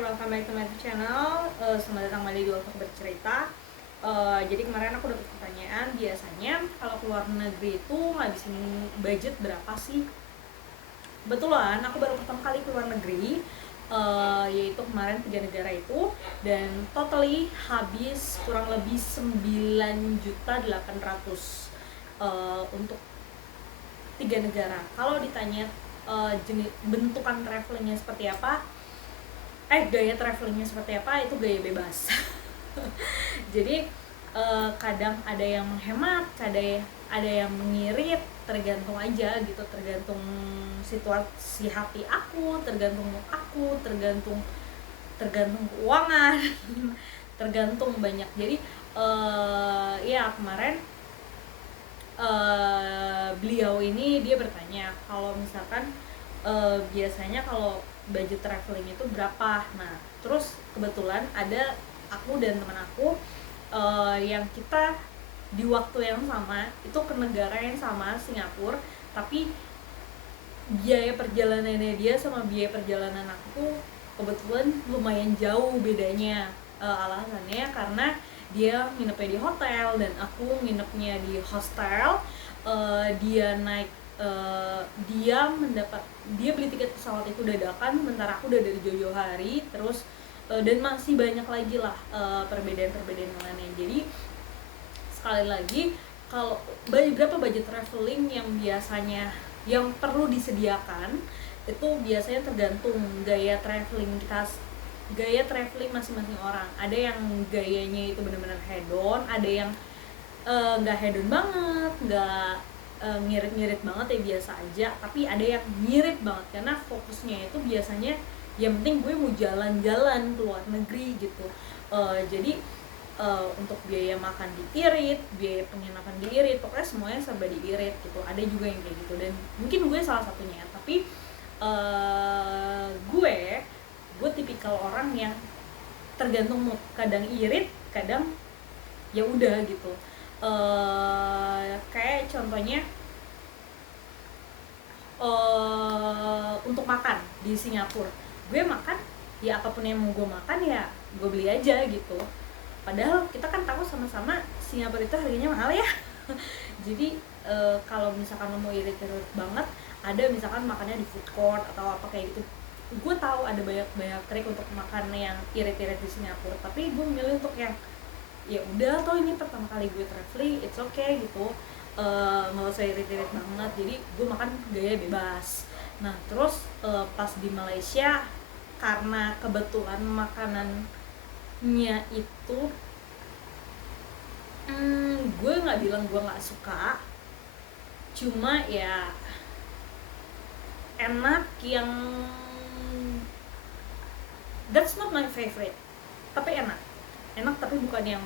welcome back to my channel. Selamat datang kembali di Waktu Bercerita. Jadi kemarin aku dapat pertanyaan, biasanya kalau keluar negeri itu ngabisin budget berapa sih? Kebetulan aku baru pertama kali keluar negeri, yaitu kemarin 3 negara itu, dan totally habis kurang lebih 9.800.000 untuk 3 negara. Kalau ditanya jenis bentukan travelingnya seperti apa, gaya travelingnya seperti apa, itu gaya bebas. Jadi kadang ada yang menghemat, ada yang mengirit, tergantung aja gitu, tergantung situasi hati aku, tergantung keuangan, tergantung banyak. Jadi ya kemarin beliau ini dia bertanya kalau misalkan biasanya kalau budget traveling itu berapa. Nah terus kebetulan ada aku dan teman aku yang kita di waktu yang sama itu ke negara yang sama, Singapura, tapi biaya perjalanannya dia sama biaya perjalanan aku kebetulan lumayan jauh bedanya. Alasannya karena dia nginepnya di hotel dan aku nginepnya di hostel. Dia beli tiket pesawat itu dadakan, sementara aku udah dari jauh-jauh hari. Terus dan masih banyak lagi lah perbedaan-perbedaan lainnya. Jadi sekali lagi, kalau berapa budget traveling yang biasanya yang perlu disediakan itu biasanya tergantung gaya traveling masing-masing orang. Ada yang gayanya itu benar-benar hedon, ada yang nggak hedon banget, nggak ngirit-ngirit banget, ya biasa aja. Tapi ada yang ngirit banget karena fokusnya itu biasanya yang penting gue mau jalan-jalan ke luar negeri gitu. Jadi untuk biaya makan diirit, biaya penginapan diirit, pokoknya semuanya serba diirit gitu. Ada juga yang kayak gitu dan mungkin gue salah satunya. Tapi gue tipikal orang yang tergantung mood, kadang irit, kadang ya udah gitu. Kayak contohnya untuk makan di Singapura, gue makan ya apapun yang mau gue makan ya gue beli aja gitu. Padahal kita kan tahu sama-sama Singapura itu harganya mahal ya. Jadi kalau misalkan lo mau irit-irit banget, ada misalkan makannya di food court atau apa kayak gitu. Gue tahu ada banyak trik untuk makan yang irit-irit di Singapura, tapi gue milih untuk yang ya udah, toh ini pertama kali gue traveling, it's okay gitu, nggak usah irit-irit banget. Jadi gue makan gaya bebas. Nah terus pas di Malaysia, karena kebetulan makanannya itu gue nggak bilang gue nggak suka, cuma ya enak, yang that's not my favorite, tapi enak tapi bukan yang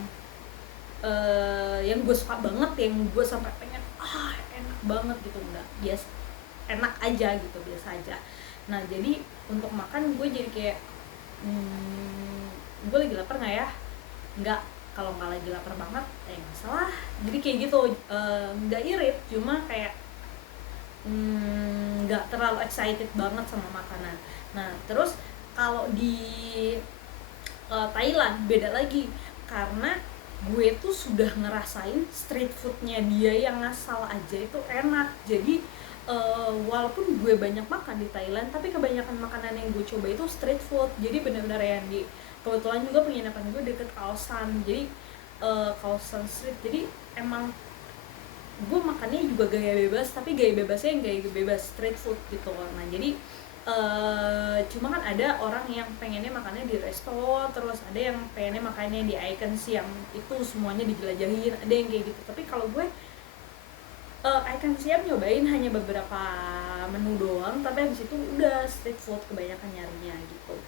gue suka banget, yang gue sampai pengen enak banget gitu, enggak, biasa, enak aja gitu, biasa aja. Nah jadi untuk makan gue jadi kayak gue lagi lapar nggak ya, nggak, kalau nggak lagi lapar banget nggak salah. Jadi kayak gitu, nggak irit, cuma kayak nggak terlalu excited banget sama makanan. Nah terus kalau di Thailand beda lagi, karena gue tuh sudah ngerasain street foodnya dia yang ngasal aja itu enak. Jadi walaupun gue banyak makan di Thailand, tapi kebanyakan makanan yang gue coba itu street food. Jadi benar-benar yang kebetulan juga penginapan gue deket Kaosan, jadi Kaosan Street. Jadi emang gue makannya juga gaya bebas, tapi gaya bebasnya yang gaya bebas street food gitu. Nah jadi cuma kan ada orang yang pengennya makannya di resto, terus ada yang pengennya makannya di Icons yang itu semuanya dijelajahin, ada yang kayak gitu. Tapi kalau gue Icons siap nyobain hanya beberapa menu doang, tapi habis itu udah street food kebanyakan nyarinya gitu.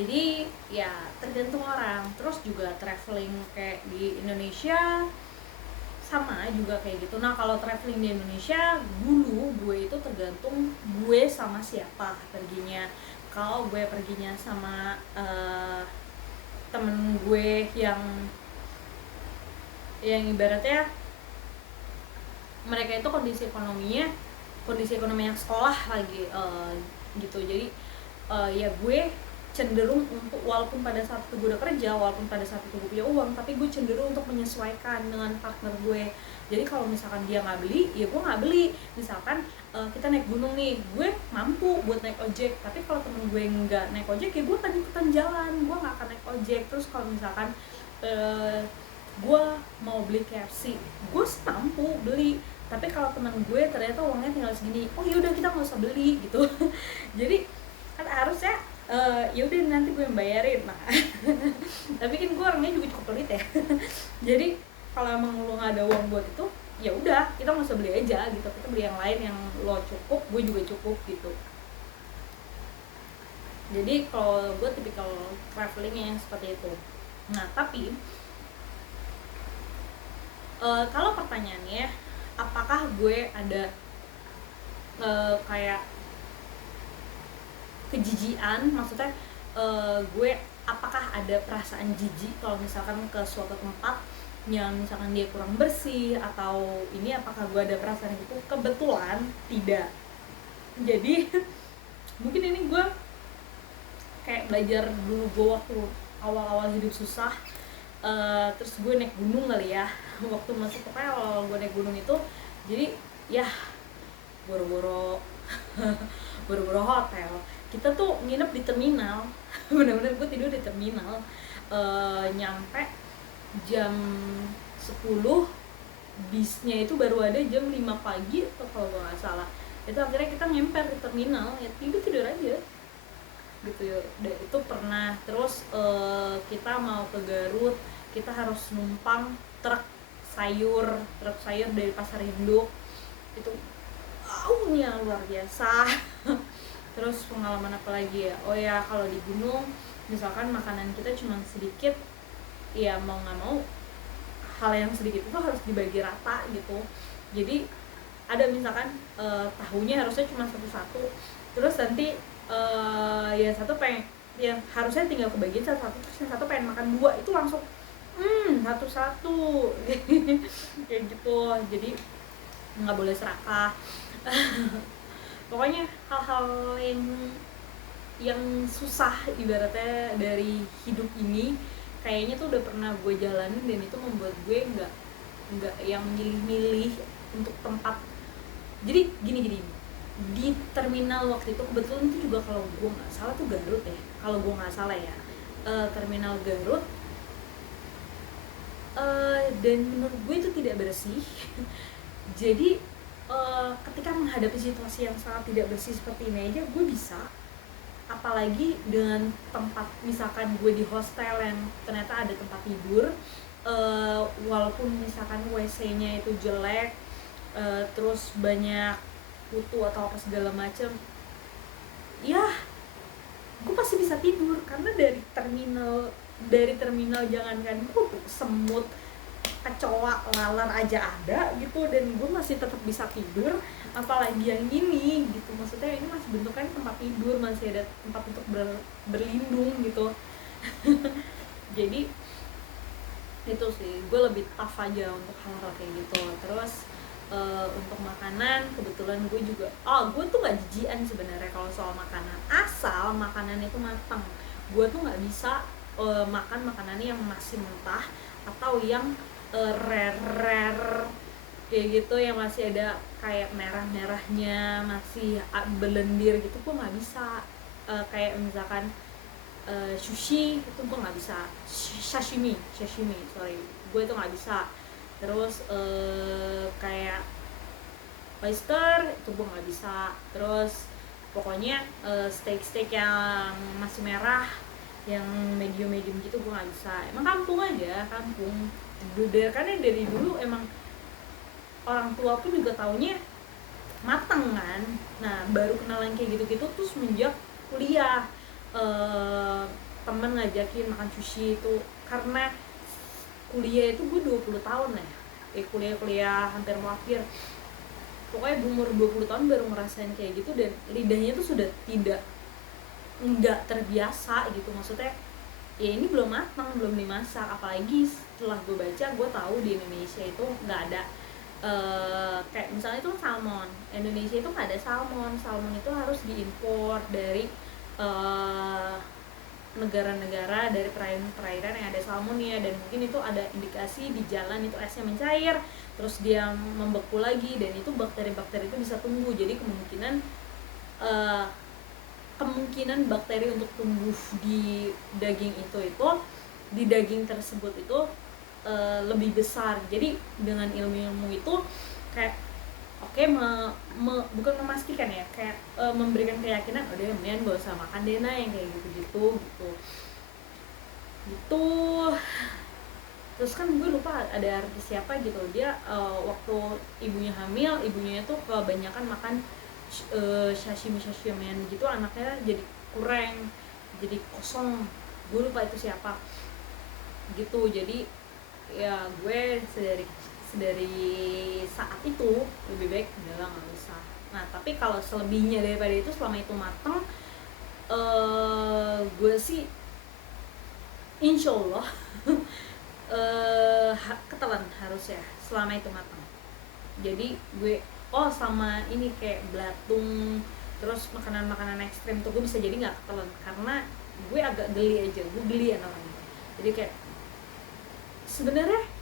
Jadi ya tergantung orang. Terus juga traveling kayak di Indonesia sama juga kayak gitu. Nah kalau traveling di Indonesia dulu, gue itu tergantung gue sama siapa perginya. Kalau gue perginya sama temen gue yang ibaratnya mereka itu kondisi ekonominya sekolah lagi gitu. Jadi ya gue cenderung untuk, walaupun pada saat itu gue udah kerja, walaupun pada saat itu gue punya uang, tapi gue cenderung untuk menyesuaikan dengan partner gue. Jadi kalau misalkan dia nggak beli, ya gue nggak beli. Misalkan kita naik gunung nih, gue mampu buat naik ojek, tapi kalau temen gue nggak naik ojek, ya gue akan ikutan jalan, gue nggak akan naik ojek. Terus kalau misalkan gue mau beli KFC, gue mampu beli, tapi kalau teman gue ternyata uangnya tinggal segini, oh yaudah kita nggak usah beli gitu. Jadi kan harusnya yaudah nanti gue yang bayarin. Nah tapi kan gue orangnya juga cukup pelit ya. Jadi kalau emang lo nggak ada uang buat itu, ya udah kita nggak usah beli aja gitu, kita beli yang lain yang lo cukup, gue juga cukup gitu. Jadi kalau gue tipikal travelingnya yang seperti itu. Nah tapi kalau pertanyaannya apakah gue ada kayak kejijian, maksudnya gue apakah ada perasaan jijik kalau misalkan ke suatu tempat yang misalkan dia kurang bersih atau ini, apakah gue ada perasaan gitu? Kebetulan tidak. Jadi mungkin ini gue kayak belajar dulu gue waktu awal-awal hidup susah, terus gue naik gunung kali ya. Waktu masuk pokoknya awal gue naik gunung itu, jadi ya boro-boro boro-boro hotel, kita tuh nginep di terminal. Bener-bener gue tidur di terminal, nyampe jam 10, bisnya itu baru ada jam 5 pagi atau kalau gue nggak salah. Itu akhirnya kita ngemper di terminal, ya tidur aja gitu ya. Itu pernah. Terus kita mau ke Garut, kita harus numpang truk sayur dari Pasar Induk. Itu aunya luar biasa. Terus pengalaman apa lagi ya? Oh ya, kalau di gunung misalkan makanan kita cuma sedikit, ya mau nggak mau hal yang sedikit itu harus dibagi rata gitu. Jadi ada misalkan tahunya harusnya cuma satu-satu, terus nanti ya satu pengen, ya harusnya tinggal kebagian satu, terus yang satu pengen makan dua, itu langsung satu-satu. Kayak gitu. Jadi nggak boleh serakah. Pokoknya hal-hal yang susah ibaratnya dari hidup ini kayaknya tuh udah pernah gue jalanin, dan itu membuat gue nggak yang milih-milih untuk tempat. Jadi gini, di terminal waktu itu kebetulan itu juga, kalau gue nggak salah tuh Garut ya, kalau gue nggak salah ya, terminal Garut, dan menurut gue itu tidak bersih. Jadi ketika menghadapi situasi yang sangat tidak bersih seperti ini aja gue bisa, apalagi dengan tempat misalkan gue di hostel yang ternyata ada tempat tidur, walaupun misalkan WC-nya itu jelek, terus banyak kutu atau apa segala macem, ya gue pasti bisa tidur. Karena dari terminal jangankan semut, kecoa, lalat aja ada gitu, dan gue masih tetap bisa tidur, apalagi yang ini gitu. Maksudnya ini masih bentuknya tempat tidur, masih ada tempat untuk berlindung gitu. Jadi itu sih, gue lebih tough aja untuk hal-hal kayak gitu. Terus untuk makanan kebetulan gue juga, gue tuh nggak jijian sebenarnya kalau soal makanan, asal makanan itu matang. Gue tuh nggak bisa makan makanan yang masih mentah atau yang rare kayak gitu, yang masih ada kayak merahnya masih belendir gitu, gue nggak bisa. Kayak misalkan sushi itu gue nggak bisa, sashimi sorry, gue itu nggak bisa. Terus kayak oyster itu gue nggak bisa. Terus pokoknya steak yang masih merah, yang medium gitu gue nggak bisa. Emang kampung kan dari dulu emang orang tua pun juga taunya mateng kan. Nah baru kenalan kayak gitu tuh semenjak kuliah, temen ngajakin makan sushi itu. Karena kuliah itu gue 20 tahun ya, kuliah hampir mau akhir, pokoknya umur 20 tahun baru ngerasain kayak gitu, dan lidahnya tuh sudah nggak terbiasa gitu. Maksudnya ya ini belum matang, belum dimasak. Apalagi setelah gue baca, gue tahu di Indonesia itu nggak ada kayak misalnya itu salmon, Indonesia itu nggak ada salmon itu harus diimpor dari negara-negara dari perairan yang ada salmonnya, dan mungkin itu ada indikasi di jalan itu esnya mencair terus dia membeku lagi, dan itu bakteri-bakteri itu bisa tumbuh. Jadi kemungkinan bakteri untuk tumbuh di daging itu di daging tersebut itu lebih besar. Jadi dengan ilmu-ilmu itu kayak bukan memastikan ya, kayak memberikan keyakinan udah mendingan gak usah makan deh yang kayak gitu. Terus kan gue lupa ada artis siapa gitu, dia waktu ibunya hamil, ibunya itu kebanyakan makan sashimi gitu, anaknya jadi kurang, jadi kosong. Gue lupa itu siapa gitu. Jadi ya gue dari saat itu lebih baik udahlah nggak usah. Nah tapi kalau selebihnya daripada itu, selama itu mateng, gue sih insya Allah ketelan harusnya selama itu mateng. Jadi gue sama ini kayak belatung terus makanan-makanan ekstrim tuh gue bisa jadi nggak ketelan, karena gue agak geli aja, gue gelian orangnya. Jadi kayak sebenarnya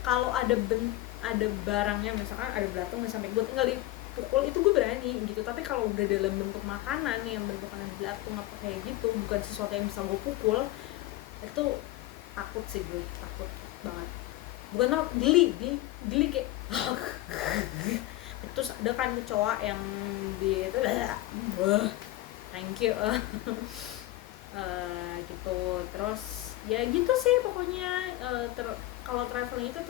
kalau ada barangnya, misalkan ada belatung sampai gue tinggal dipukul, itu gue berani gitu. Tapi kalau udah dalam bentuk makanan yang bentukan belatung apa kayak gitu, bukan sesuatu yang bisa gue pukul, itu takut sih, gue takut banget. Bukan geli kayak terus ada kan kecoa yang di itu thank you gitu. Terus ya gitu sih pokoknya. Kalau traveling itu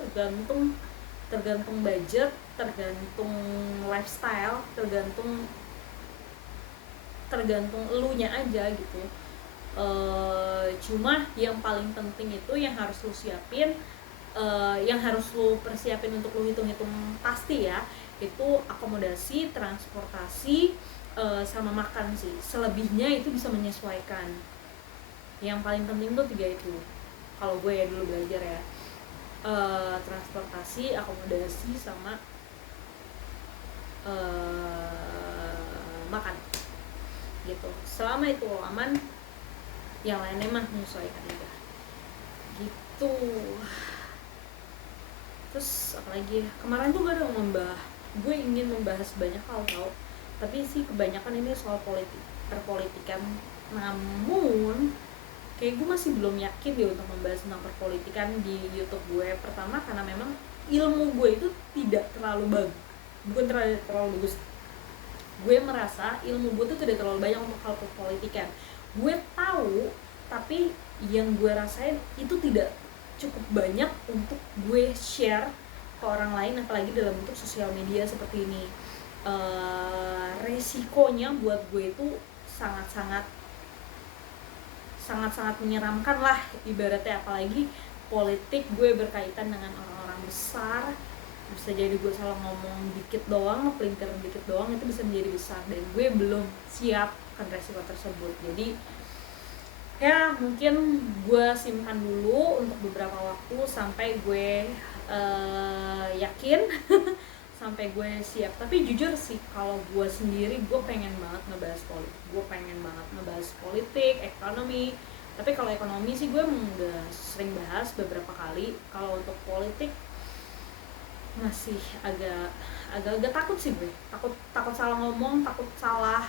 tergantung budget, tergantung lifestyle, tergantung elunya aja gitu. Cuma yang paling penting itu yang harus lu siapin, yang harus lu persiapin untuk lu hitung-hitung pasti ya, itu akomodasi, transportasi, sama makan sih. Selebihnya itu bisa menyesuaikan. Yang paling penting tuh 3 itu kalau gue ya dulu belajar ya. Transportasi, akomodasi, sama makan gitu. Selama itu aman, yang lainnya mah menyesuaikan aja gitu. Terus apalagi kemarin tuh gue ingin membahas banyak hal tau, tapi sih kebanyakan ini soal perpolitikan. Namun kayak gue masih belum yakin deh untuk membahas tentang perpolitikan di YouTube gue. Pertama karena memang ilmu gue itu tidak terlalu bagus. Gue merasa ilmu gue tuh tidak terlalu banyak untuk hal perpolitikan. Gue tahu, tapi yang gue rasain itu tidak cukup banyak untuk gue share ke orang lain, apalagi dalam bentuk sosial media seperti ini. Resikonya buat gue itu sangat-sangat menyeramkan lah ibaratnya, apalagi politik. Gue berkaitan dengan orang-orang besar, bisa jadi gue salah ngomong dikit doang, ngepelintir dikit doang, itu bisa menjadi besar, dan gue belum siap akan resiko tersebut. Jadi ya mungkin gue simpan dulu untuk beberapa waktu sampai gue yakin sampai gue siap. Tapi jujur sih kalau gue sendiri, gue pengen banget ngebahas politik, ekonomi. Tapi kalau ekonomi sih gue udah sering bahas beberapa kali. Kalau untuk politik masih agak takut sih gue. Takut salah ngomong, takut salah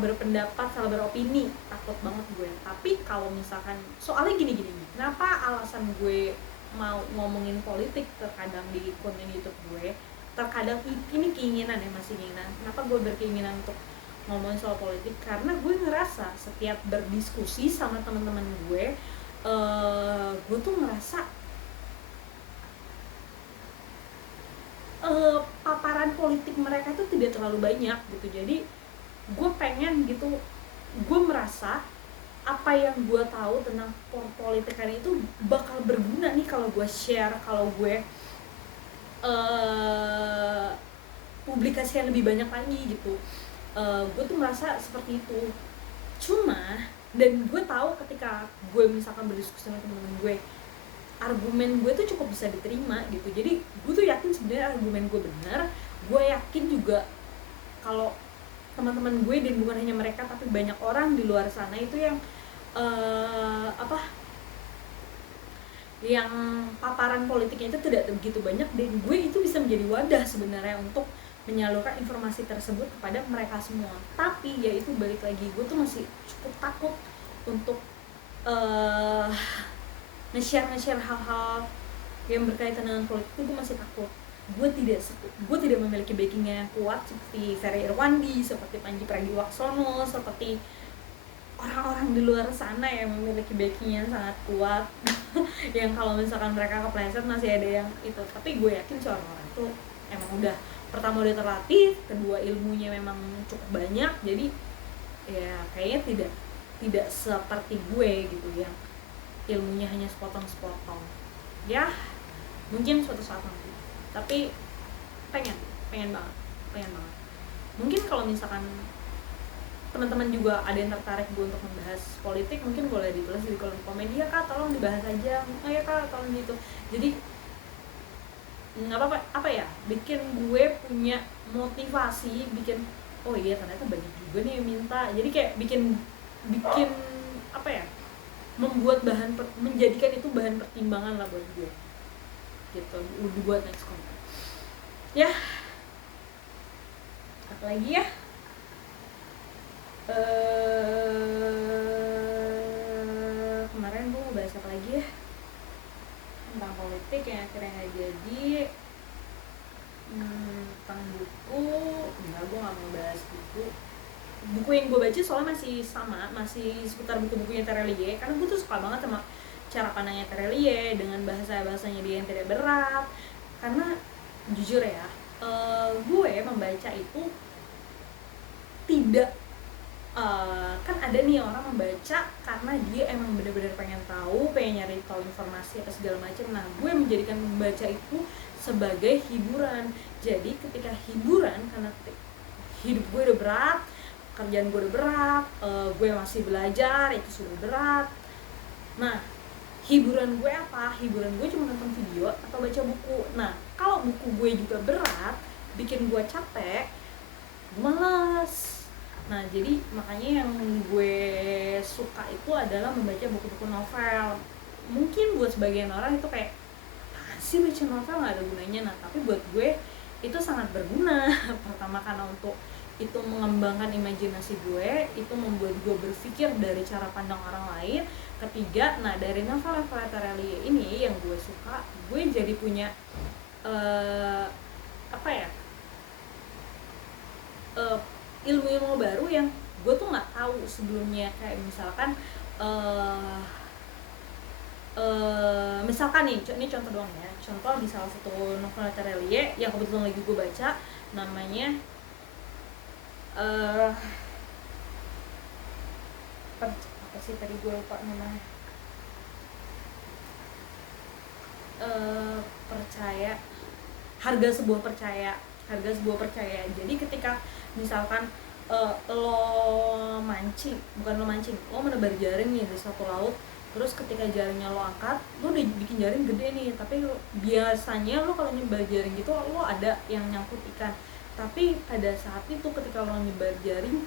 berpendapat, salah beropini, takut banget gue. Tapi kalau misalkan soalnya gini, kenapa alasan gue mau ngomongin politik terkadang di konten YouTube gue, terkadang ini keinginan ya, masih keinginan. Kenapa gue berkeinginan untuk ngomongin soal politik? Karena gue ngerasa setiap berdiskusi sama teman-teman gue tuh ngerasa paparan politik mereka itu tidak terlalu banyak gitu. Jadi gue pengen gitu, gue merasa apa yang gue tahu tentang politikan itu bakal berguna nih kalau gue share, kalau gue publikasi yang lebih banyak lagi gitu. Gue tuh merasa seperti itu. Cuma, dan gue tahu ketika gue misalkan berdiskusi sama teman-teman gue, argumen gue tuh cukup bisa diterima gitu. Jadi gue tuh yakin sebenarnya argumen gue benar. Gue yakin juga kalau teman-teman gue, dan bukan hanya mereka tapi banyak orang di luar sana itu yang yang paparan politiknya itu tidak begitu banyak, dan gue itu bisa menjadi wadah sebenarnya untuk menyalurkan informasi tersebut kepada mereka semua. Tapi ya itu balik lagi, gue tuh masih cukup takut untuk nge-share hal-hal yang berkaitan dengan politik. Itu gue masih takut. Gue tidak memiliki backingnya yang kuat seperti Ferry Irwandi, seperti Panji Pragiwaksono, seperti orang-orang di luar sana yang memiliki backing yang sangat kuat yang kalau misalkan mereka kepleset masih ada yang itu. Tapi gue yakin sih orang-orang itu emang udah, pertama udah terlatih, kedua ilmunya memang cukup banyak, jadi ya kayaknya tidak seperti gue gitu yang ilmunya hanya sepotong-sepotong. Ya mungkin suatu saat nanti, tapi pengen banget. Mungkin kalau misalkan teman-teman juga ada yang tertarik gue untuk membahas politik, mungkin boleh ditulis di kolom komen, ya kak tolong dibahas aja, ya kak tolong gitu. Jadi nggak apa ya, bikin gue punya motivasi, bikin oh iya ternyata banyak juga nih yang minta, jadi kayak bikin apa ya, menjadikan itu bahan pertimbangan lah buat gue gitu, udah buat next konten. Ya apalagi ya, kemarin gue mau bahas apa lagi ya tentang politik yang akhirnya nggak jadi. Tentang buku, enggak, gue nggak mau bahas buku yang gue baca soalnya masih seputar buku-bukunya Terelie, karena gue tuh suka banget sama cara pandangnya Terelie dengan bahasanya dia yang tidak berat. Karena jujur ya, gue membaca itu tidak kan ada nih orang membaca karena dia emang benar-benar pengen tahu, pengen nyari tahu informasi apa segala macam. Nah gue menjadikan membaca itu sebagai hiburan. Jadi ketika hiburan, karena hidup gue udah berat, kerjaan gue udah berat, gue masih belajar, itu sudah berat. Nah hiburan gue apa? Hiburan gue cuma nonton video atau baca buku. Nah kalau buku gue juga berat, bikin gue capek, gue malas. Nah jadi makanya yang gue suka itu adalah membaca buku-buku novel. Mungkin buat sebagian orang itu kayak apaan sih baca novel, gak ada gunanya. Nah tapi buat gue itu sangat berguna. Pertama karena untuk itu mengembangkan imajinasi gue, itu membuat gue berpikir dari cara pandang orang lain. Ketiga, nah dari novel-novel Terelie ini yang gue suka, gue jadi punya ilmu-ilmu baru yang gue tuh nggak tahu sebelumnya. Kayak misalkan misalkan nih, ini contoh doang ya, contoh di salah satu novel Terelie yang kebetulan lagi gue baca, namanya apa sih tadi gue lupa namanya, harga sebuah percaya. Jadi ketika misalkan lo menebar jaring nih di suatu laut, terus ketika jaringnya lo angkat, lo udah bikin jaring gede nih, tapi biasanya lo kalau nyebar jaring gitu lo ada yang nyangkut ikan. Tapi pada saat itu ketika lo nyebar jaring,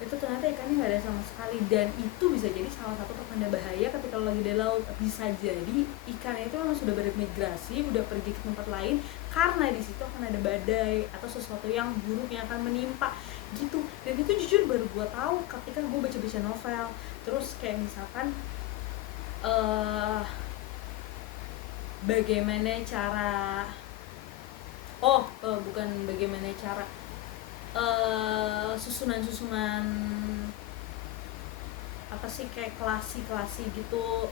itu ternyata ikannya nggak ada sama sekali, dan itu bisa jadi salah satu pertanda bahaya ketika lo lagi di laut. Bisa jadi ikannya itu memang sudah bermigrasi, udah pergi ke tempat lain karena di situ akan ada badai atau sesuatu yang buruk yang akan menimpa gitu. Dan itu jujur baru gue tahu ketika gue baca novel. Terus kayak misalkan bagaimana cara susunan apa sih, kayak klasi gitu,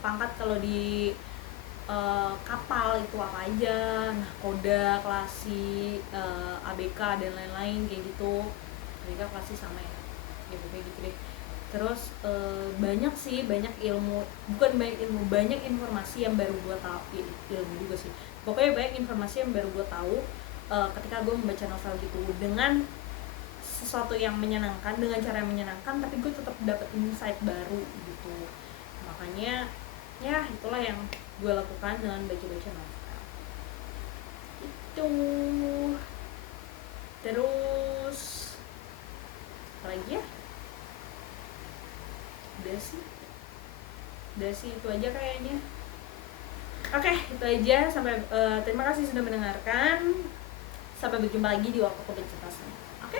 pangkat kalau di kapal itu apa aja, nah koda, klasi, ABK dan lain-lain kayak gitu. ABK klasi sama ya kayak gitu deh. Terus banyak informasi yang baru gue tahu, ilmu juga sih, pokoknya banyak informasi yang baru gue tahu ketika gue membaca novel gitu, dengan sesuatu yang menyenangkan, dengan cara yang menyenangkan, tapi gue tetap dapat insight baru gitu. Makanya ya itulah yang gue lakukan dengan baca novel itu. Terus Apalagi ya, udah sih itu aja kayaknya. Oke, itu aja. Sampai terima kasih sudah mendengarkan. Sampai berjumpa lagi di waktu kebencian. Oke,